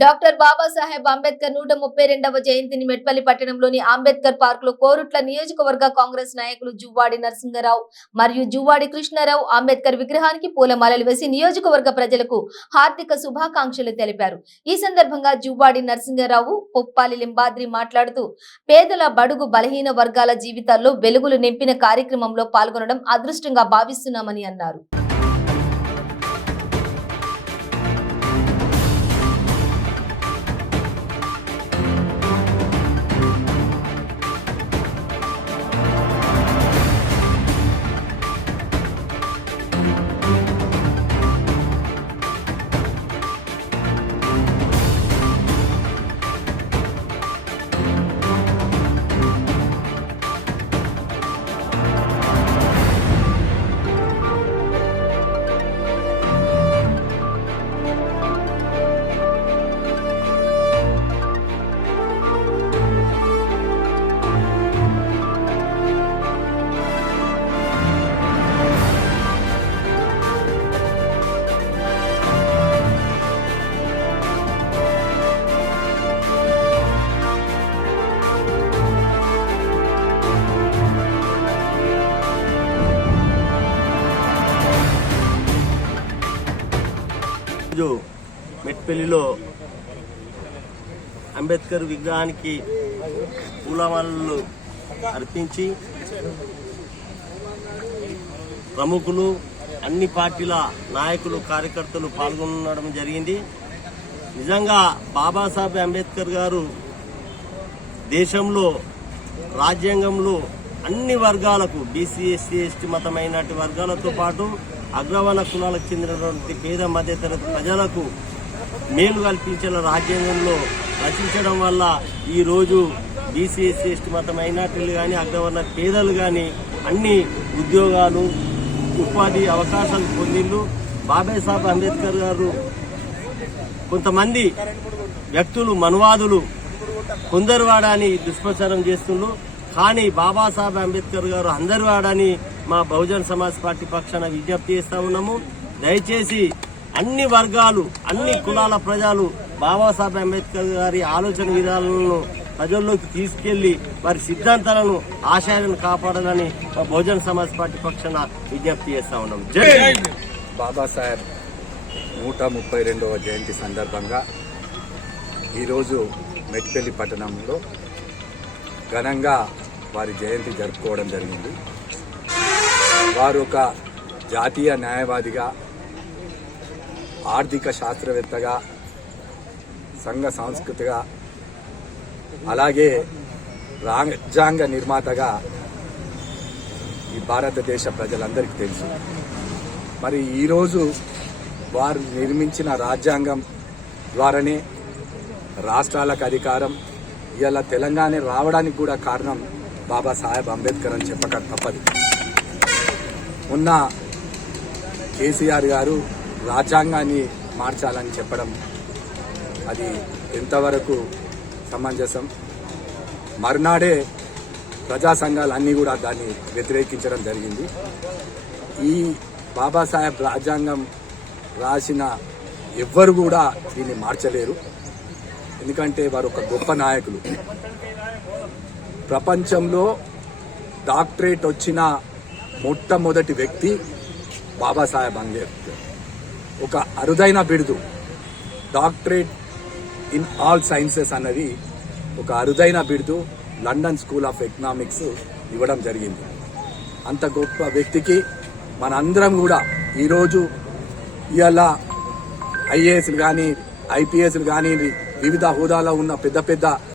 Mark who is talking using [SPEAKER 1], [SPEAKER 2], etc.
[SPEAKER 1] Doctor Babasaheb Ambedkar నూట ముప్పై రెండవ జయంతిని మెట్పల్లి పట్టణంలోని అంబేద్కర్ పార్క్లో కోరుట్ల నియోజకవర్గ కాంగ్రెస్ నాయకులు జువ్వాడి నరసింహరావు మరియు జువ్వాడి కృష్ణారావు అంబేద్కర్ విగ్రహానికి పూలమాలలు వేసి నియోజకవర్గ ప్రజలకు హార్దిక శుభాకాంక్షలు తెలిపారు. ఈ సందర్భంగా జువ్వాడి నరసింహరావు పొప్పాలి లింబాద్రి మాట్లాడుతూ పేదల బడుగు బలహీన వర్గాల జీవితాల్లో వెలుగులు నింపిన కార్యక్రమంలో పాల్గొనడం అదృష్టంగా భావిస్తున్నామని అన్నారు.
[SPEAKER 2] మెట్పల్లిలో అంబేద్కర్ విగ్రహానికి పూలమాలలు అర్పించి ప్రముఖులు అన్ని పార్టీల నాయకులు కార్యకర్తలు పాల్గొనడం జరిగింది. నిజంగా బాబాసాహెబ్ అంబేద్కర్ గారు దేశంలో రాజ్యాంగంలో అన్ని వర్గాలకు బీసీ ఎస్సీ ఎస్టీ మతమైనటి వర్గాలతో పాటు అగ్రవర్ణ కులాలకు చెందినటువంటి పేద మధ్యతరగతి ప్రజలకు మేలు కల్పించిన రాజ్యాంగంలో రచించడం వల్ల ఈరోజు బీసీ ఎస్సీ ఎస్టీ మత మైనార్టీలు కానీ అగ్రవర్ణ పేదలు కానీ అన్ని ఉద్యోగాలు ఉపాధి అవకాశాలు పొందిళ్ళు బాబాయ్ సాహెబ్ అంబేద్కర్ గారు కొంతమంది వ్యక్తులు మనువాదులు కొందరు వాడని దుష్ప్రచారం చేస్తున్నారు కానీ బాబాసాహెబ్ అంబేద్కర్ గారు అందరు వాడని మా బహుజన్ సమాజ్ పార్టీ పక్షాన విజ్ఞప్తి చేస్తా ఉన్నాము. దయచేసి అన్ని వర్గాలు అన్ని కులాల ప్రజలు బాబాసాహెబ్ అంబేద్కర్ గారి ఆలోచన విధానాలను ప్రజల్లోకి తీసుకెళ్ళి వారి సిద్ధాంతాలను ఆశయాలను కాపాడాలని బహుజన్ సమాజ్ పార్టీ పక్షాన విజ్ఞప్తి చేస్తా ఉన్నాం. జై.
[SPEAKER 3] బాబాసాహెబ్ నూట ముప్పై రెండవ జయంతి సందర్భంగా ఈరోజు మెట్పల్లి పట్టణంలో ఘనంగా వారి జయంతి జరుపుకోవడం జరిగింది. వారు ఒక జాతీయ న్యాయవాదిగా ఆర్థిక శాస్త్రవేత్తగా సంఘ సాంస్కృతిగా అలాగే రాజ్యాంగ నిర్మాతగా ఈ భారతదేశ ప్రజలందరికీ తెలుసు. మరి ఈరోజు వారు నిర్మించిన రాజ్యాంగం ద్వారానే రాష్ట్రాలకు అధికారం ఇలా తెలంగాణ రావడానికి కూడా కారణం బాబాసాహెబ్ అంబేద్కర్ అని చెప్పక తప్పదు. ఉన్న కేసీఆర్ గారు రాజ్యాంగాన్ని మార్చాలని చెప్పడం అది ఎంతవరకు సమంజసం? మరునాడే ప్రజా సంఘాలన్నీ కూడా దాన్ని వ్యతిరేకించడం జరిగింది. ఈ బాబాసాహెబ్ రాజ్యాంగం రాసిన ఎవ్వరు కూడా దీన్ని మార్చలేరు. ఎందుకంటే వారు ఒక గొప్ప నాయకులు. ప్రపంచంలో డాక్టరేట్ వచ్చిన మొట్టమొదటి వ్యక్తి బాబాసాహెబ్ అంబేద్కర్. ఒక అరుదైన బిరుదు. డాక్టరేట్ ఇన్ ఆల్ సైన్సెస్ అన్నది ఒక అరుదైన బిరుదు లండన్ స్కూల్ ఆఫ్ ఎకనామిక్స్ ఇవ్వడం జరిగింది. అంత గొప్ప వ్యక్తికి మనందరం కూడా ఈరోజు ఇవాళ ఐఏఎస్లు కానీ ఐపీఎస్లు కానీ వివిధ హోదాలో ఉన్న పెద్ద పెద్ద